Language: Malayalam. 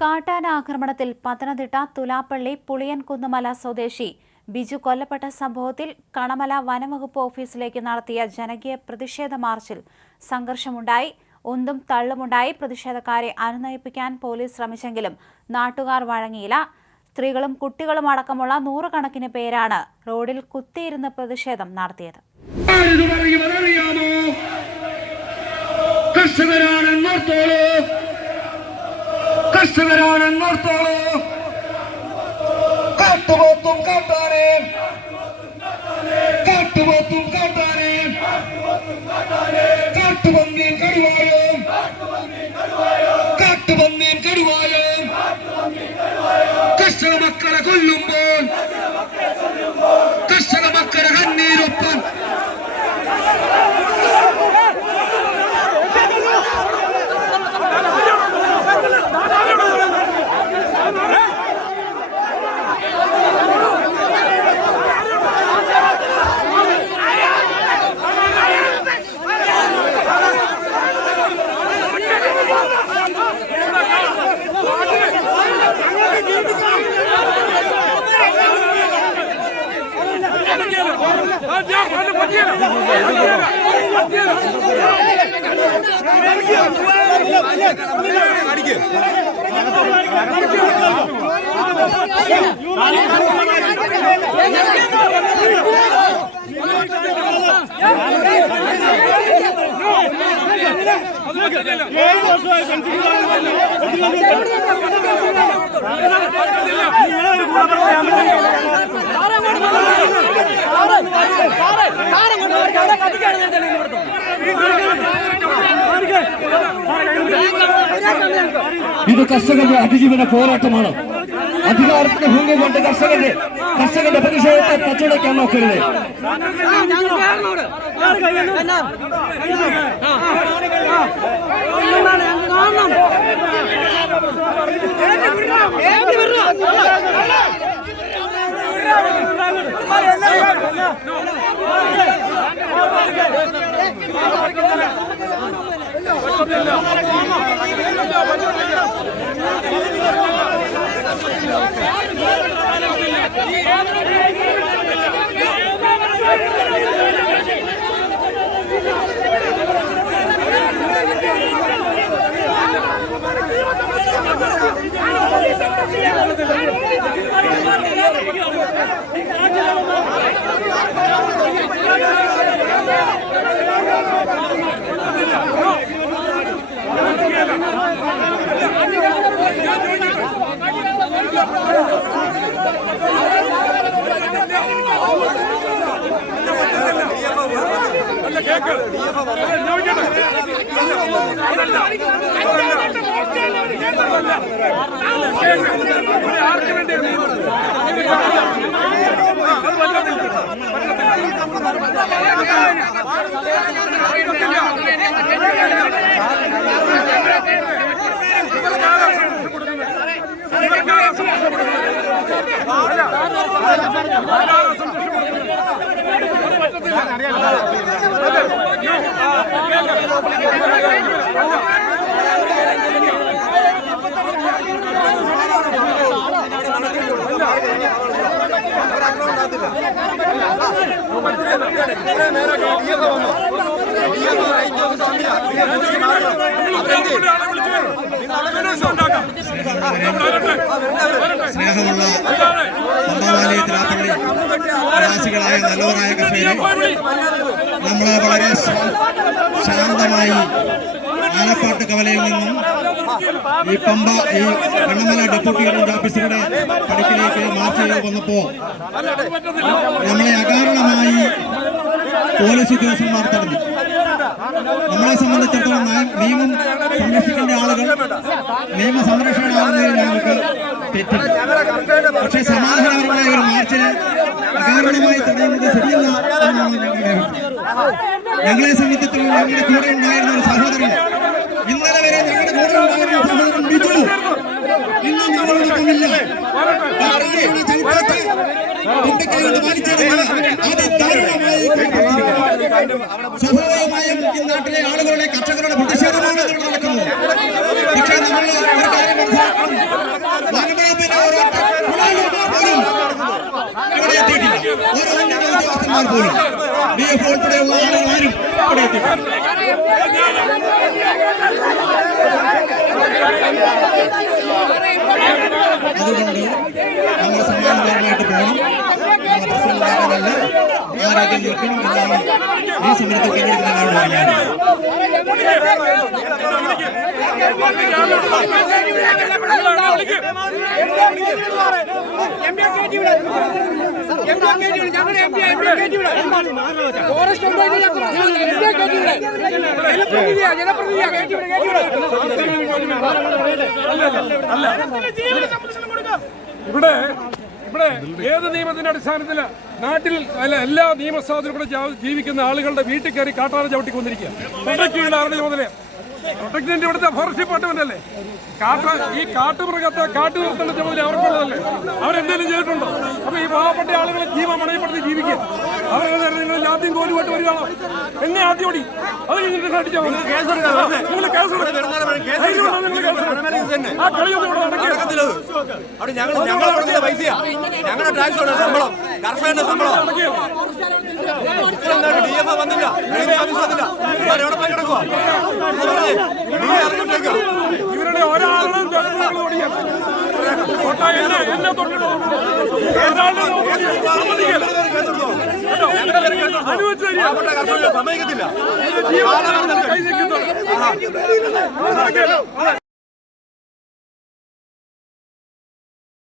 കാട്ടാന ആക്രമണത്തിൽ പത്തനംതിട്ട തുലാപ്പള്ളി പുളിയൻകുന്നുമല സ്വദേശി ബിജു കൊല്ലപ്പെട്ട സംഭവത്തിൽ കണമല വനംവകുപ്പ് ഓഫീസിലേക്ക് നടത്തിയ ജനകീയ പ്രതിഷേധ മാർച്ചിൽ സംഘർഷമുണ്ടായി. ഉന്തും തള്ളുമുണ്ടായി. പ്രതിഷേധക്കാരെ അനുനയിപ്പിക്കാൻ പോലീസ് ശ്രമിച്ചെങ്കിലും നാട്ടുകാർ വഴങ്ങിയില്ല. സ്ത്രീകളും കുട്ടികളും അടക്കമുള്ള നൂറുകണക്കിന് പേരാണ് റോഡിൽ കുത്തിയിരുന്ന് പ്രതിഷേധം നടത്തിയത്. കർഷക മക്കളെ കൊല്ലുമ്പോൾ കർഷക മക്കളെ കണ്ണീരൊപ്പം ഇത് കർഷകന്റെ അതിജീവന പോരാട്ടമാണ്. അധികാരത്തിന്റെ ഭൂമി കൊണ്ട് കർഷകന്റെ പ്രതിഷേധത്തെ തച്ചുടയ്ക്കാൻ നോക്കരുത്. സ്നേഹമുള്ള പമ്പാവാലി തിരാപ്പള്ളി നിവാസികളായ നല്ലവരായ കർഷകരെ, നമ്മൾ വളരെ ശാന്തമായി ആലപ്പാട്ട് കവലയിൽ നിന്നും ഈ കണ്ണമല ഡെപ്യൂട്ടി റേഞ്ച് ഓഫീസറുടെ പടിക്കലേക്ക് മാർച്ച് ചെയ്ത് വന്നപ്പോൾ നമ്മളെ അകാരണമായി പോലീസ് ഉദ്യോഗസ്ഥന്മാർ തടഞ്ഞു. നമ്മളെ സംബന്ധിച്ചിടത്തോളം നിയമം സംരക്ഷിക്കേണ്ട ആളുകൾ നിയമ സംരക്ഷകരാകുന്നതിൽ ഞങ്ങൾക്ക് തെറ്റില്ല. പക്ഷേ സമാധാനപരമായ ഒരു മാർച്ചിന് അകാരണമായി തടയുന്നത് ശരിയല്ല എന്നാണ് ഞങ്ങളെ സംബന്ധിച്ചിടത്തോളം ഞങ്ങളുടെ കൂടെ ഉണ്ടായിരുന്ന ഒരു സഹോദരൻ, ഇന്നലെ വരെ ഞങ്ങളുടെ കൂടെ ഉണ്ടായിരുന്ന സഹോദരൻ ബിജു ഇന്നും ഞങ്ങളോടൊപ്പമില്ല. ചരിത്രത്തെ തുമ്പിക്കൈകൊണ്ട് വലിച്ചെറിഞ്ഞ അതിദാരുണമായി സ്വാഭാവികമായും ഈ നാട്ടിലെ ആളുകളുടെ കർഷകരുടെ പ്രതിഷേധമാണ് ഇവിടെ നടക്കുന്നത്. പക്ഷേ നമ്മൾ ഒരു കാര്യം മനസ്സിലാക്കണം, വനംവകുപ്പിന്റെ ഒരൊറ്റ പോലും ഇവിടെ എത്തിയിട്ടില്ല. ഓരോ ഉദ്യോഗസ്ഥന്മാർ പോലും DF ഉൾപ്പെടെയുള്ള ആളുകൾ ആരും ഇവിടെ എത്തിയിട്ടില്ല. അതുകൊണ്ട് നമ്മൾ സമാധാനപരമായിട്ട് പോകണം. നമ്മുടെ പ്രശ്നമുണ്ടാകാനല്ല, ആരോഗ്യം നിൽക്കണം എന്നാണ് ഈ സമരത്തിൽ പങ്കെടുക്കുന്നതിനോട് പറയാനുള്ളത്. ഇവിടെ ഏത് നിയമത്തിന്റെ അടിസ്ഥാനത്തില് നാട്ടിൽ എല്ലാ നിയമസ്ഥാപനത്തിലും കൂടെ ജീവിക്കുന്ന ആളുകളുടെ വീട്ടിൽ കയറി കാട്ടാന ചവിട്ടിക്കൊണ്ടിരിക്കുക. പ്രൊട്ടക്ട് ചുമതല പ്രൊട്ടക്ടിന്റെ ഇവിടുത്തെ ഫോറസ്റ്റ് ഡിപ്പാർട്ട്മെന്റ് അല്ലേ? ഈ കാട്ടുമൃഗത്തെ കാട്ടു നിർത്തേണ്ട ചുമതല അവർക്കുള്ളതല്ലേ? അവരെന്തെങ്കിലും ചെയ്തിട്ടുണ്ടോ? അപ്പൊ ഈ പാവപ്പെട്ട ആളുകളെ ജീവൻ മണയപ്പെടുത്തി ജീവിക്കും. അവരുടെ നിങ്ങൾ ആദ്യം കോലുമായിട്ട് വരികയാണോ? എന്നെ ആദ്യം ഓടി അത് നിങ്ങൾ അടിച്ചാൽ നിങ്ങൾ ആ കളിയൊന്നും ഇവിടെ നടക്കില്ല. ഞങ്ങളുടെ പൈസയാ, ഞങ്ങളുടെ ടാക്സ് ശമ്പളം, കർഷകന്റെ ശമ്പളം. DF വന്നില്ല, എവിടെ പോയി കിടക്കുവാ? ഇവരുടെ ഒരാളും എന്നെ തൊട്ടിട്ട് സമ്മതിക്കത്തില്ല.